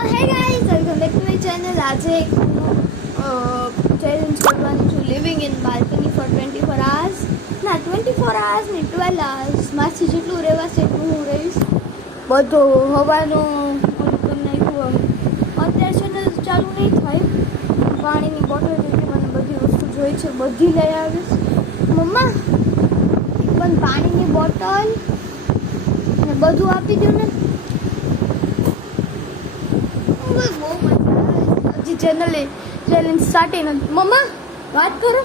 હે guys, welcome back to my channel. આજે એક ચેલેન્જ કરવાની છું, living in balcony for 24 hours. ના, 24 hours ને 12 hours. માથી જેટલું રહેવાશે એટલું હું રહીશ. બધું હવાનું તમને અત્યારે ચેનલ ચાલુ નહીં થાય. પાણીની બોટલ જેટલી મને બધી વસ્તુ જોઈ છે બધી લઈ આવીશ. મમ્મા, પણ પાણીની બોટલ ને બધું આપી દો ને. બહુ મજા આવે. હજી ચેલેન્જ સ્ટાર્ટ નથી. મમ્મા વાત કરો.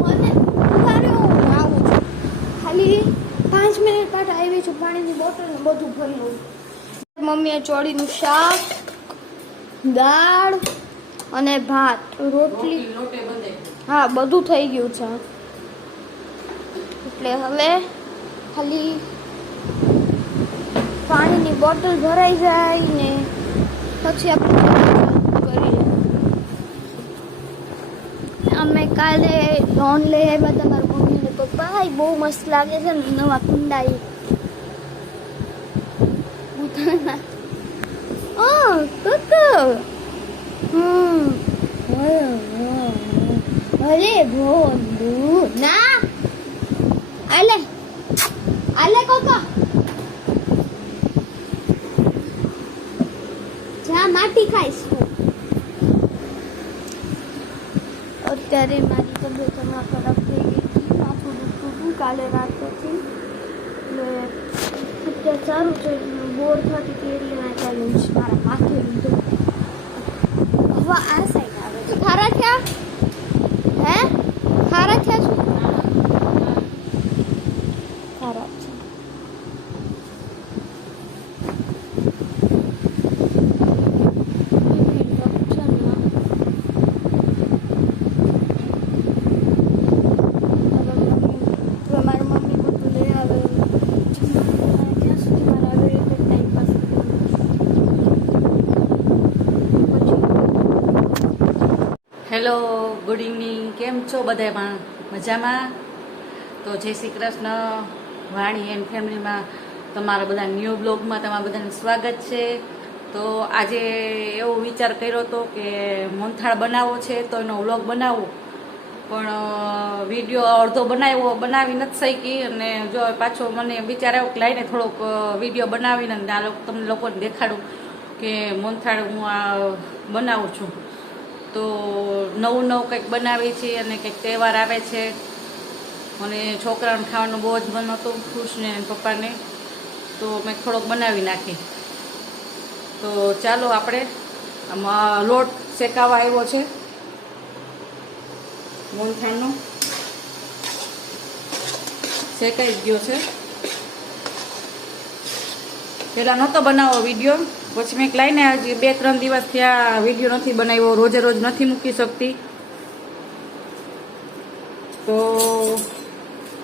મને આવું છું ખાલી 5 મિનિટ માટે આવી છું. પાણીની બોટલ ને બધું ભરી લઉં. મમ્મીએ ચોળીનું શાક, દાળ અને ભાત, રોટલી, હા બધું થઈ ગયું છે. એટલે હવે ખાલી પાણીની બોટલ ભરાઈ જાય ને પછી આપણે કરીએ. અમે કાલે લોન લઈ આવ્યા હતા મારા મમ્મી ને પપ્પા. બહુ મસ્ત લાગે છે ને નવા કુંડા. અરે ભોંડુ ના આલે આલે કોકા જા માટી ખાઈશ. અત્યારે મારી તબિયત હમણાં ખરાબ થઈ ગઈ હતી. માથું દુખતું હતું કાલે રાતથી. એટલે અત્યારે સારું છે. બોર થતી હતી એટલે આ ચેલેન્જ મારા માથે લીધો. હવે આ સાઈડ આવે છે. ખારા થયા હે? ખારા થયા છું. ખરાબ છે. Hello, good evening. કેમ છો બધામાં? મજામાં? તો જય શ્રી કૃષ્ણ. વાણી એન્ડ ફેમિલીમાં તમારા બધા ન્યૂ બ્લોગમાં તમારા બધાનું સ્વાગત છે. તો આજે એવો વિચાર કર્યો હતો કે મોહનથાળ બનાવવો છે તો એનો વ્લોગ બનાવવો, પણ વિડીયો અડધો બનાવી નથી શકી. અને જો પાછો મને વિચાર આવ્યો કે લાઈને થોડોક વિડીયો બનાવીને તમને લોકોને દેખાડું કે મોહનથાળ હું આ બનાવું છું. તો નવું કંઈક બનાવી છે અને કંઈક તહેવાર આવે છે અને છોકરાઓને ખાવાનું બહુ જ મન હતું, ખુશને પપ્પાને. તો મેં થોડોક બનાવી નાખી. તો ચાલો આપણે આમાં લોટ શેકાવા આવ્યો છે મોહનથાળનો. શેકાઈ ગયો છે. પહેલાં નહોતો બનાવો વિડીયો, પછી મેં લાઈને હજી 2-3 દિવસથી આ વિડીયો નથી બનાવ્યો. રોજે રોજ નથી મૂકી શકતી.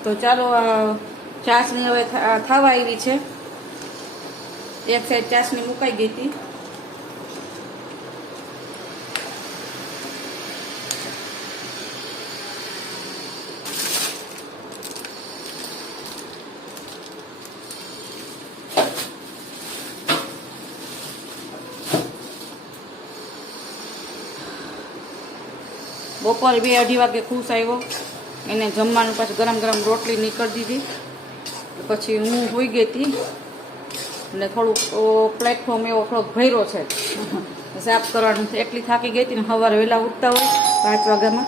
તો ચાલો ચાસણી હવે થવા આવી છે. એક સાઈડ ચાસણી મુકાઈ ગઈ હતી. બપોરે 2-2:30 વાગે ખુશ આવ્યો. એને જમવાનું પાછું ગરમ ગરમ રોટલી નીકળી દીધી. પછી હું હોઈ ગઈ હતી એટલે થોડુંક પ્લેટફોર્મ એવો થોડોક ભર્યો છે સાફ કરવાનું. એટલી થાકી ગઈ હતી ને. સવારે વહેલા ઉઠતા હોય 5 વાગ્યામાં.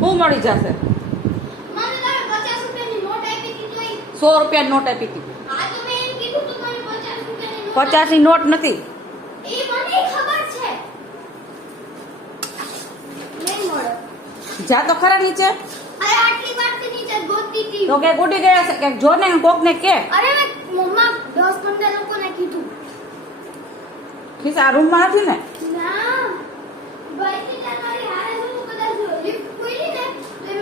શું મળી જશે? 100 રૂપિયાની નોટ આપી હતી. 50ની નોટ નથી. જા તો ખરા નીચે. તો કે ઉડી ગયા છે કે જો ને કોક ને કે. મમ્મા 10-15 લોકોને કીધું. ખિસ્સા રૂમમાં નથી ને? ના, ભાઈ તારી હારે જો કદાચ લિફ્ટ ખોલી ને તો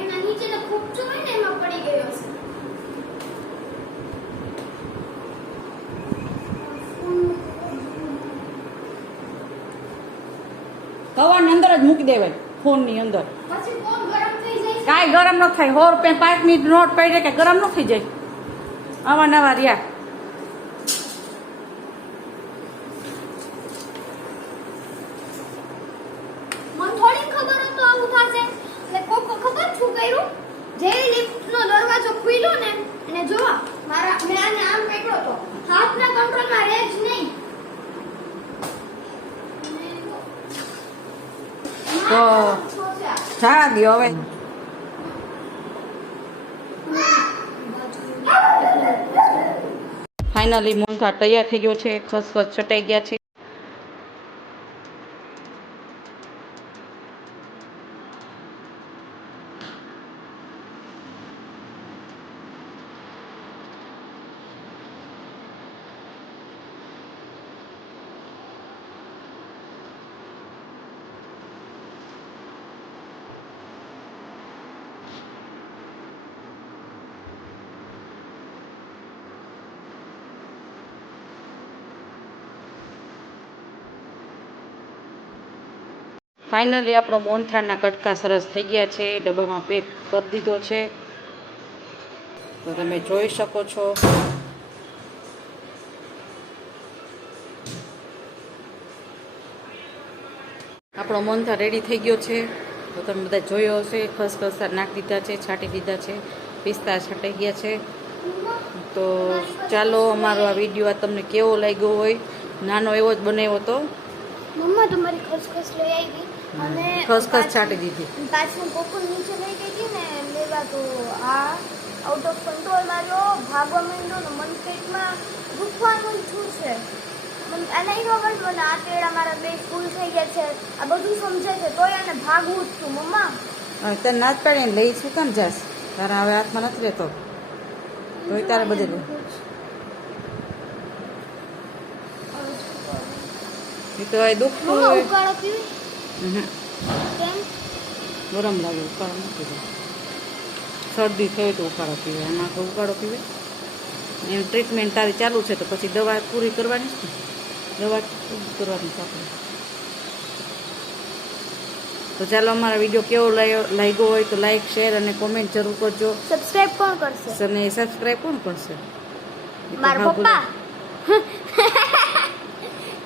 એના નીચેનો ખોપચો હોય ને એમાં પડી ગયો છે. જ મૂકી દેવાય ફોનની અંદર. પછી ફોન ગરમ થઈ જાય છે. કાંઈ ગરમ ન થાય. 5 મિનિટ નોટ પડી કે ગરમ ન થઈ જાય. આવા નવા રહ્યા. મને થોડી ખબર હતો આવું થશે. એટલે કોકો ખબર શું કર્યું? જેવી લિફ્ટનો દરવાજો ખુલ્યો ને અને જો મેં આને આમ પકડ્યો તો હાથના કંટ્રોલમાં રહે જ નહીં. તો જવા દો હવે. ફાઇનલી મોહનથાળ તૈયાર થઈ ગયો છે. ખસખસ ચટાઈ ગયા છે. ફાઇનલી આપણો મોહનથાળના કટકા સરસ થઈ ગયા છે. ડબ્બામાં પેક કરી દીધો છે તો તમે જોઈ શકો છો. આપણો મોહનથાળ રેડી થઈ ગયો છે તો તમે બધા જોયો હશે. ખસખસ નાખી દીધા છે, છાંટી દીધા છે, પિસ્તા છાંટાઈ ગયા છે. તો ચાલો અમારો આ વિડીયો આ તમને કેવો લાગ્યો હોય. નાનો એવો જ બનાવ્યો હતો. મમ્મા તમારી ખસખસ લઈ આવી અને ખસખસ છાંટી દીધી. પાછું કોકો નીચે લઈ ગઈ હતી ને લેવા તો આ આઉટ ઓફ કંટ્રોલ માર્યો, ભાગવા માંડ્યો ને મન પેટમાં દુખવાનું થયું છે. મને આ નહીં ખબર મને આ તેડા મારા બે ફૂલ થઈ ગયા છે. આ બધું સમજે છે તોય એને ભાગવું જ છું. મમ્મા હવે તને નાચ પાડીને લઈ શું કામ જાસ? તારા હવે હાથમાં નથી રહેતો તોય તારે બધે લે. એ તો હવે દુખતું મમ્મા હોય. ઉકાળો પીવી કેમ? ગરમ લાગે. ઉકાળો નથી પીવો. શરદી થઈ તો ઉકાળો પીવે. એમાં તો ઉકાળો પીવે. એની ટ્રીટમેન્ટ તારી ચાલુ છે તો પછી દવા પૂરી કરવાની છે ને. દવા પૂરી કરવાની છે આપણે. તો ચાલો અમારા વિડીયો કેવો લાગ્યો હોય તો લાઈક, શેર અને કોમેન્ટ જરૂર કરજો. સબસ્ક્રાઇબ કોણ કરશે? અને સબસ્ક્રાઈબ કોણ કરશે? એ તો મારા હા પપ્પા.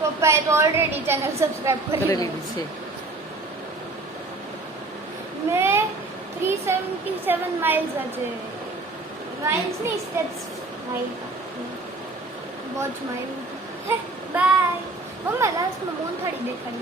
પપ્પાએ તો ઓલરેડી ચેનલ સબસ્ક્રાઇબ કરી કરેલી દીધી. છે. મેં 377 માઇલ્સ আছে માઇલ્સ નહીં steps mile watch mile by મમ્મા લાસ્ટમાં મોહનથાળી દેખાડી.